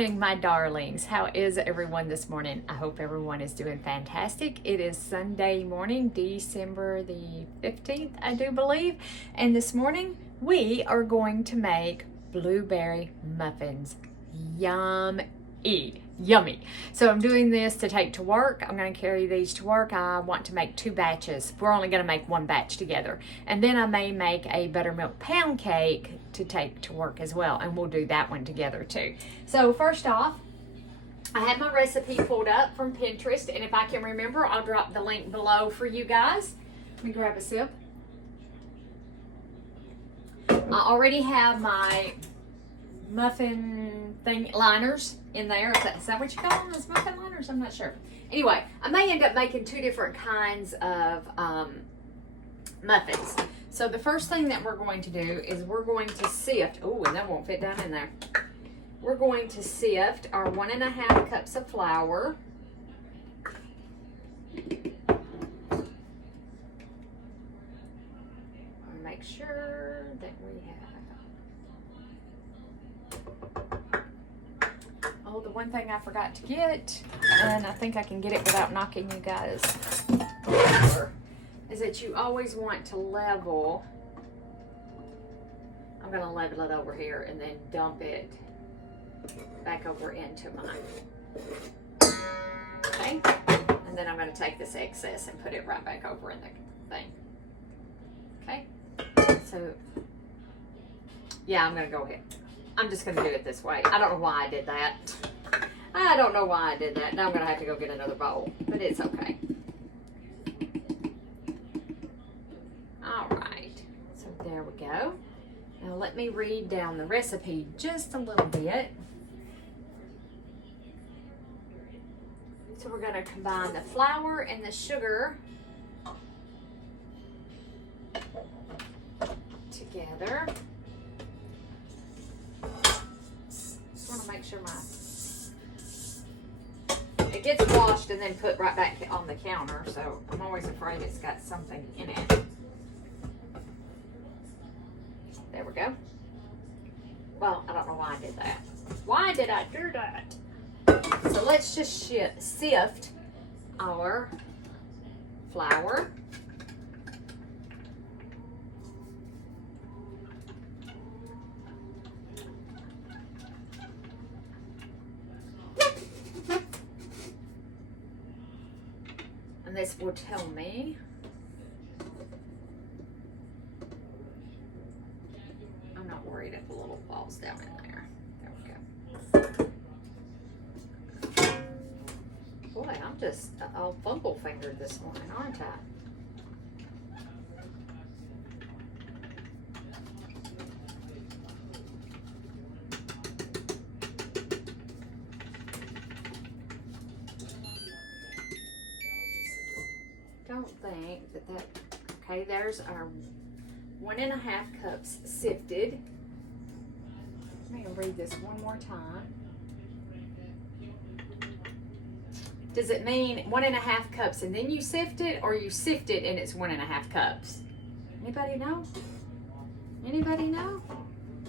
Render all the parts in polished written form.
morning, my darlings. How is everyone this morning? I hope everyone is doing fantastic. It is Sunday morning, December the 15th, I do believe. And this morning, we are going to make blueberry muffins. Yummy. So I'm doing this to take to work. I'm going to carry these to work. I want to make 2 batches. We're only going to make 1 batch together. And then I may make a buttermilk pound cake to take to work as well. And we'll do that one together too. So first off, I have my recipe pulled up from Pinterest. And if I can remember, I'll drop the link below for you guys. Let me grab a sip. I already have my muffin thing liners in there. Is that what you call them? Those muffin liners? I'm not sure. Anyway, I may end up making 2 different kinds of muffins. So the first thing that we're going to do is we're going to sift. Oh, and that won't fit down in there. We're going to sift our 1.5 cups of flour. Make sure that we have. Oh, the one thing I forgot to get, and I think I can get it without knocking you guys over, is that you always want to level. I'm going to level it over here and then dump it back over into mine. Okay? And then I'm going to take this excess and put it right back over in the thing. Okay? So, yeah, I'm going to go ahead. I'm just going to do it this way. I don't know why I did that. I don't know why I did that. Now I'm going to have to go get another bowl. But it's okay. Alright. So there we go. Now let me read down the recipe just a little bit. So we're going to combine the flour and the sugar together. I want to make sure it gets washed and then put right back on the counter, so I'm always afraid it's got something in it. There we go. Well, I don't know why I did that. Why did I do that? So let's just sift our flour. And this will tell me I'm not worried if the little falls down in there. There we go. Boy, I'm just all fumble fingered this morning, aren't I? Don't think that okay, there's our 1.5 cups sifted. I'm going to read this one more time. Does it mean 1.5 cups and then you sift it, or you sift it and it's 1.5 cups? Anybody know? Anybody know?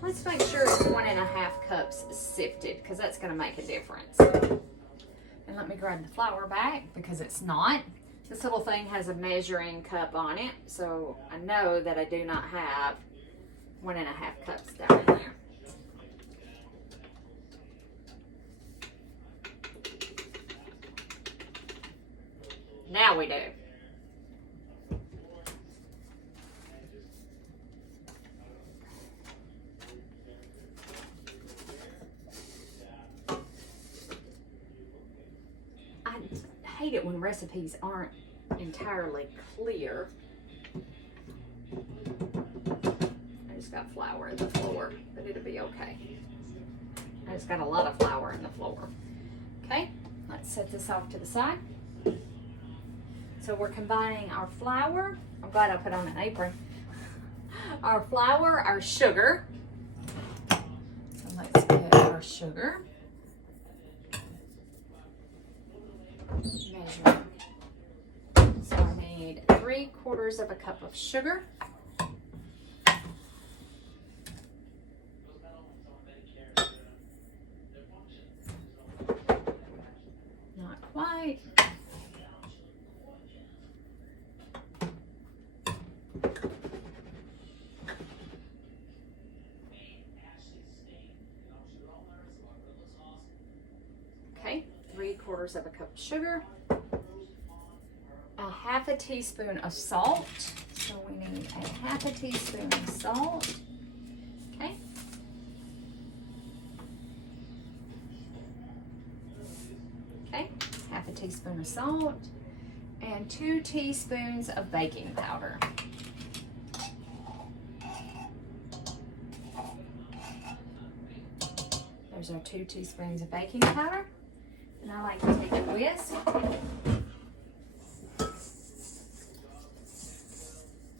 Let's make sure it's 1.5 cups sifted, because that's going to make a difference. And let me grab the flour back, because it's not. This little thing has a measuring cup on it, so I know that I do not have 1.5 cups down in there. Now we do. I hate it when recipes aren't entirely clear. I just got flour in the floor, but it'll be okay. I just got a lot of flour in the floor. Okay, let's set this off to the side. So we're combining our flour. I'm glad I put on an apron. Our flour, our sugar. So let's get our sugar. Measure. So I need 3/4 cup of sugar. right. Okay, 3/4 of a cup of sugar. A 1/2 teaspoon of salt. So we need a 1/2 teaspoon of salt. Okay. Okay, 1/2 teaspoon of salt and 2 teaspoons of baking powder. There's our 2 teaspoons of baking powder. And I like to take a whisk.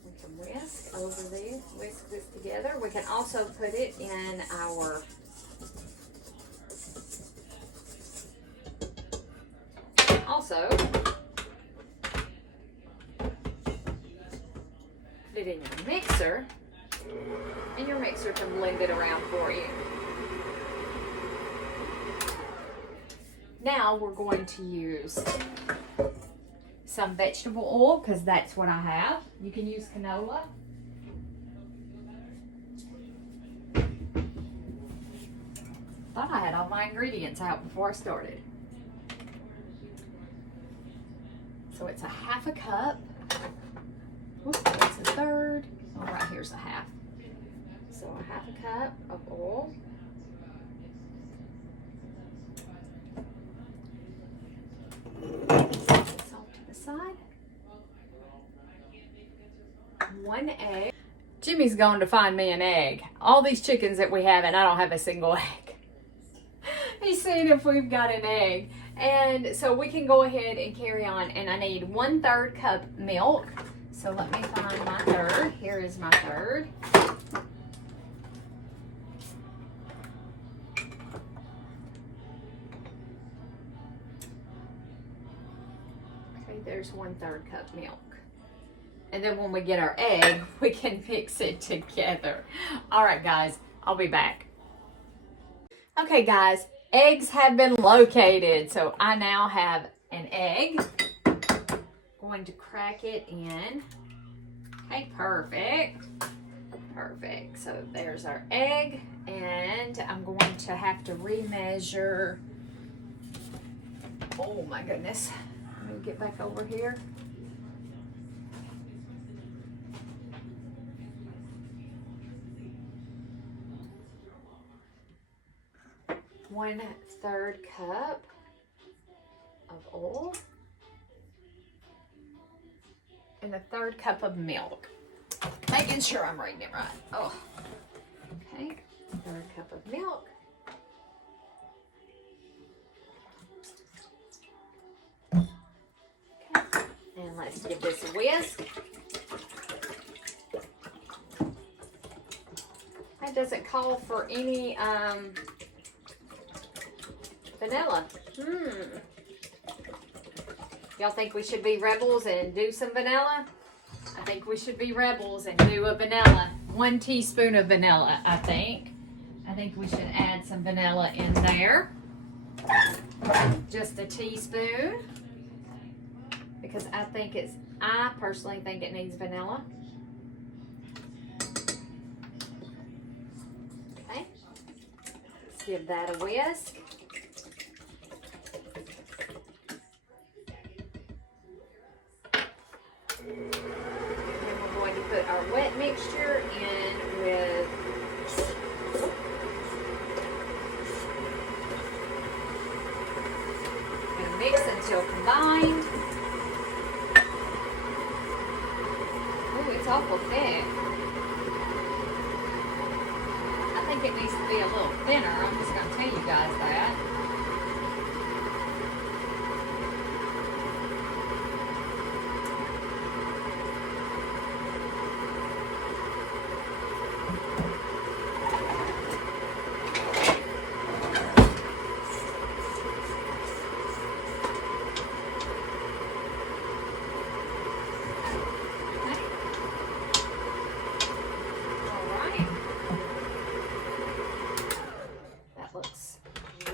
We can whisk over these, whisk this together. We can also put it in our put it in your mixer, and your mixer can blend it around for you. Now we're going to use some vegetable oil because that's what I have. You can use canola. Thought I had all my ingredients out before I started. So it's a 1/2 cup. Oops, that's a 1/3. Oh, right here's a 1/2. So a 1/2 cup of oil. Salt to the side. 1 egg. Jimmy's going to find me an egg. All these chickens that we have, and I don't have a single egg. He's seeing if we've got an egg. And so we can go ahead and carry on. And I need 1/3 cup milk. So let me find my 1/3. Here is my 1/3. Okay, there's 1/3 cup milk. And then when we get our egg, we can mix it together. All right, guys, I'll be back. Okay, guys, eggs have been located. So I now have an egg. Going to crack it in. Okay, perfect. Perfect. So there's our egg. And I'm going to have to remeasure. Oh my goodness. Let me get back over here. One-third cup of oil and a 1/3 cup of milk. Making sure I'm reading it right. Oh, okay. 1/3 cup of milk. Okay, and let's give this a whisk. It doesn't call for any vanilla. Y'all think we should be rebels and do some vanilla? I think we should be rebels and do a vanilla. 1 teaspoon of vanilla, I think. I think we should add some vanilla in there. Just a teaspoon. Because I personally think it needs vanilla. Okay. Let's give that a whisk. Put our wet mixture in with and mix until combined. Ooh, it's awful thick. I think it needs to be a little thinner. I'm just going to tell you guys that.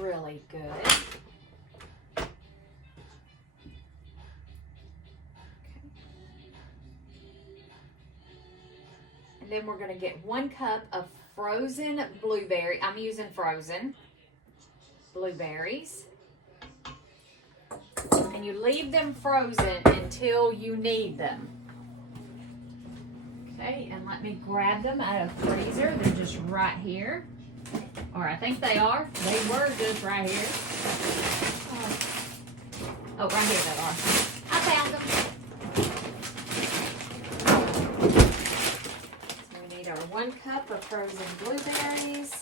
Really then we're gonna get 1 cup of frozen blueberry. I'm using frozen blueberries. And you leave them frozen until you need them. Okay, and let me grab them out of the freezer. They're just right here. Or I think they are. They were just right here. Oh, right here they are. I found them. So we need our 1 cup of frozen blueberries.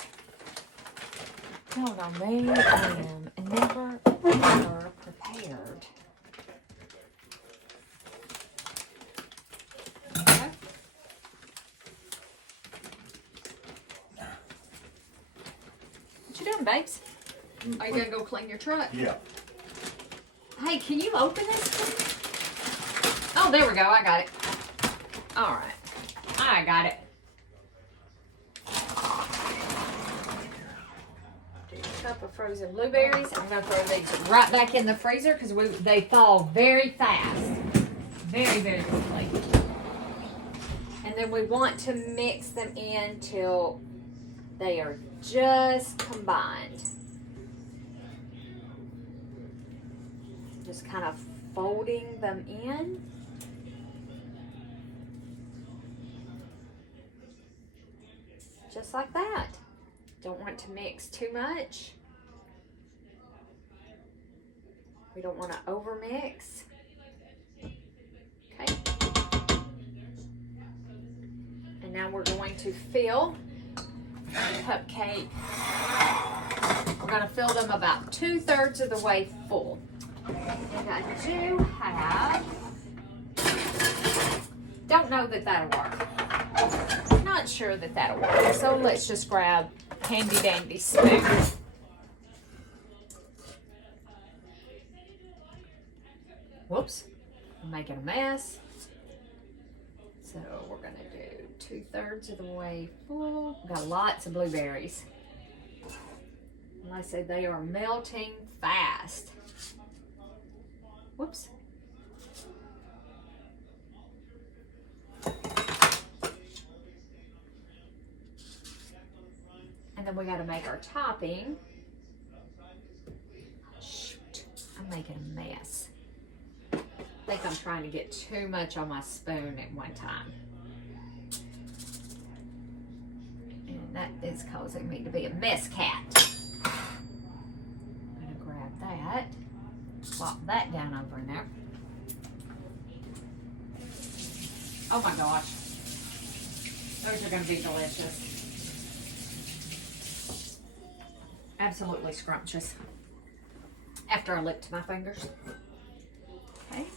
Hold on, me, I am never prepared. Okay. What you doing, babes? Are you gonna go clean your truck? Yeah. Hey, can you open this? Oh, there we go. I got it. All right. I got it. Cup of frozen blueberries. I'm going to throw these right back in the freezer because they thaw very fast. Very, very quickly. And then we want to mix them in till they are just combined. Just kind of folding them in. Just like that. Don't want to mix too much. We don't want to overmix. Okay. And now we're going to fill the cupcake. We're going to fill them about 2/3 of the way full. And I do have, don't know that that'll work. Not sure that that'll work. So let's just grab handy dandy spoon. Whoops, I'm making a mess. So we're gonna do 2/3 of the way full. We've got lots of blueberries. And I said they are melting fast. Whoops. And then we got to make our topping. Shoot, I'm making a mess. I think I'm trying to get too much on my spoon at one time. And that is causing me to be a mess cat. I'm going to grab that. Plop that down over in there. Oh my gosh. Those are going to be delicious. Absolutely scrumptious. After I licked my fingers. Okay.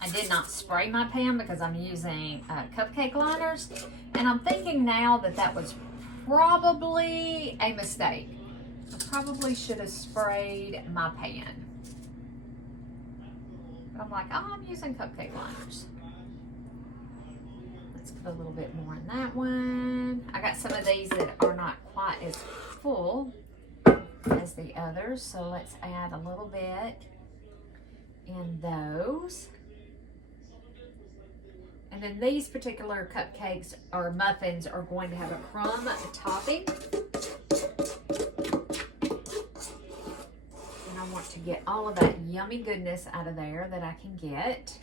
I did not spray my pan because I'm using cupcake liners, and I'm thinking now that that was probably a mistake. I probably should have sprayed my pan. But I'm like, oh, I'm using cupcake liners. Let's put a little bit more in that one. I got some of these that are not quite as full as the others, so let's add a little bit in those. And then these particular cupcakes or muffins are going to have a crumb topping. And I want to get all of that yummy goodness out of there that I can get.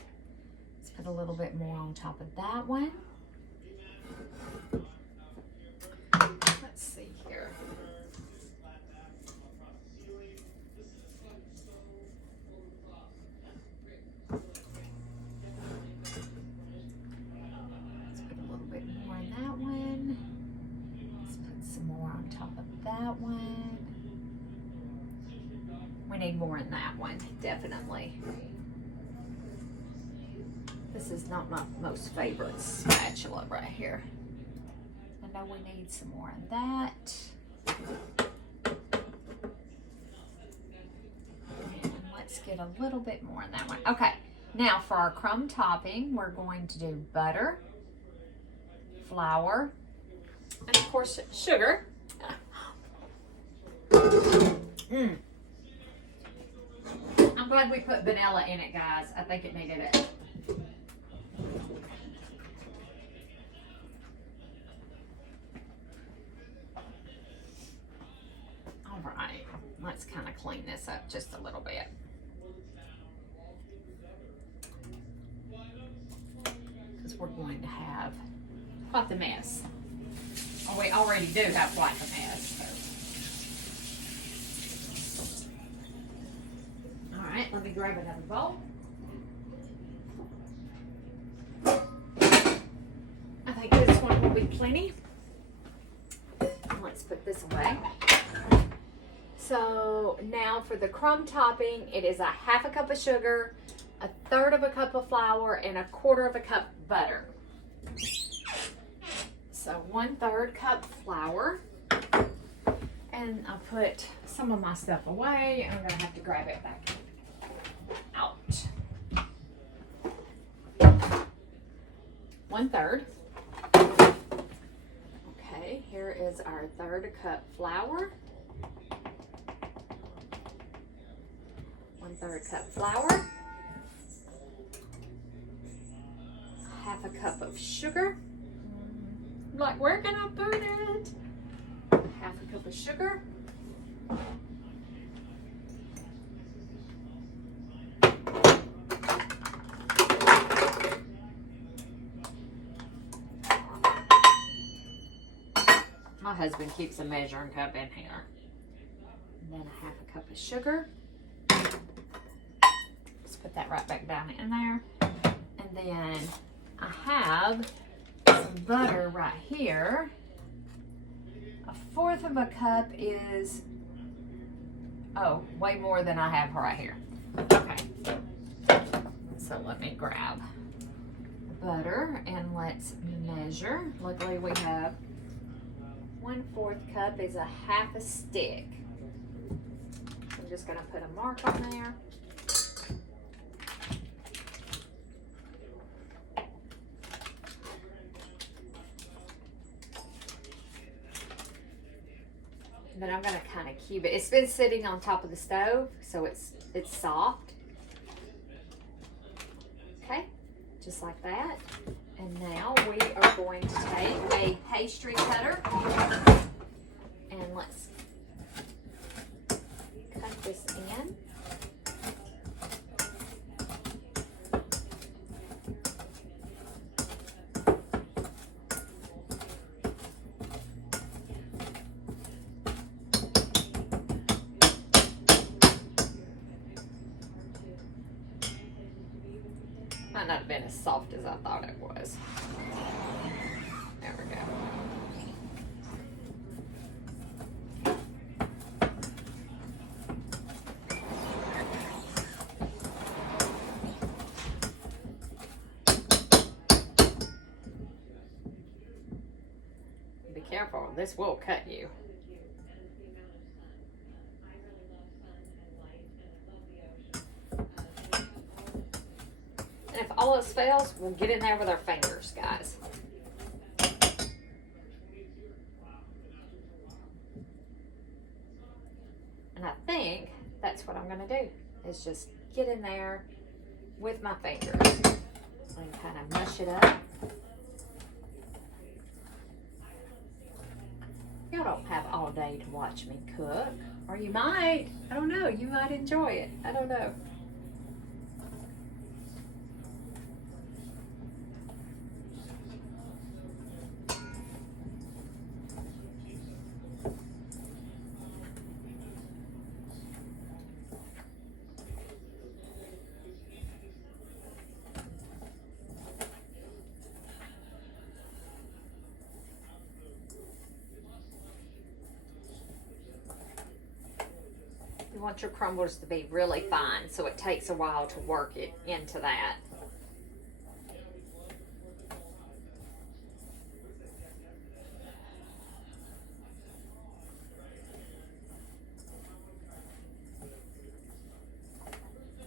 Let's put a little bit more on top of that one. Let's see here. That one. We need more in that one, definitely. This is not my most favorite spatula right here. I know we need some more of that. And let's get a little bit more in that one. Okay, now for our crumb topping, we're going to do butter, flour, and of course sugar. I'm glad we put vanilla in it, guys. I think it needed it. All right, let's kind of clean this up just a little bit. Because we're going to have quite the mess. Oh, we already do have quite the mess. So. All right, let me grab another bowl. I think this one will be plenty. Let's put this away. So now for the crumb topping, it is a 1/2 cup of sugar, 1/3 cup of flour, and 1/4 cup butter. So 1/3 cup flour. And I'll put some of my stuff away. I'm gonna have to grab it back out. 1/3. Okay, here is our 1/3 cup flour. 1/3 cup flour. 1/2 cup of sugar. Like, where can I put it? 1/2 cup of sugar. My husband keeps a measuring cup in here. And then 1/2 cup of sugar. Let's put that right back down in there. And then I have some butter right here. 1/4 cup is, oh, way more than I have right here. Okay. So let me grab the butter and let's measure. Luckily we have 1/4 cup is a 1/2 stick. I'm just gonna put a mark on there. But I'm gonna kind of cube it. It's been sitting on top of the stove, so it's soft. Okay, just like that. And now we are going to take a pastry cutter and let's cut this in. Might not have been as soft as I thought it was. There we go. Be careful, this will cut you. And if all else fails, we'll get in there with our fingers, guys. And I think that's what I'm gonna do, is just get in there with my fingers and kind of mush it up. Y'all don't have all day to watch me cook, or you might. I don't know, you might enjoy it. I don't know. You want your crumbles to be really fine, so it takes a while to work it into that.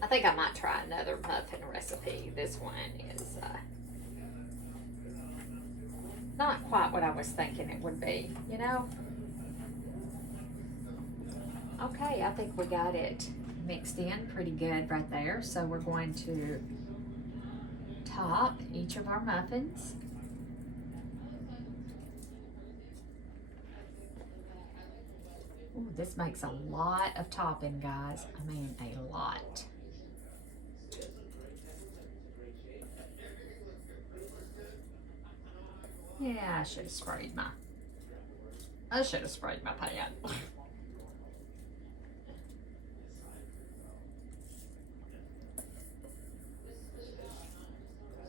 think I might try another muffin recipe. This one is not quite what I was thinking it would be, you know? Okay, I think we got it mixed in pretty good right there. So we're going to top each of our muffins. Ooh, this makes a lot of topping, guys. I mean, a lot. Yeah, I should have sprayed my pan.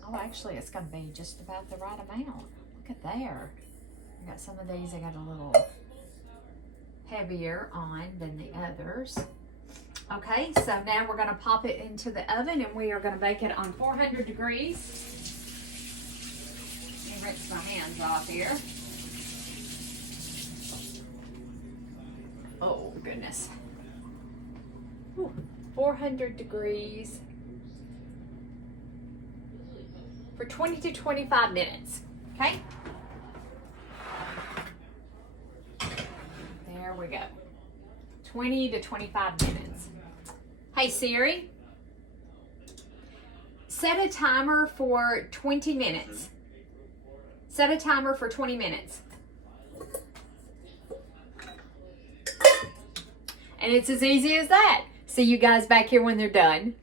Oh, actually, it's going to be just about the right amount. Look at there. I got some of these, I got a little heavier on than the others. Okay, so now we're going to pop it into the oven and we are going to bake it on 400 degrees. Let me rinse my hands off here. Oh, goodness. Whew, 400 degrees for 20 to 25 minutes. Okay? There we go. 20 to 25 minutes. Hey Siri, set a timer for 20 minutes. Set a timer for 20 minutes. And it's as easy as that. See you guys back here when they're done.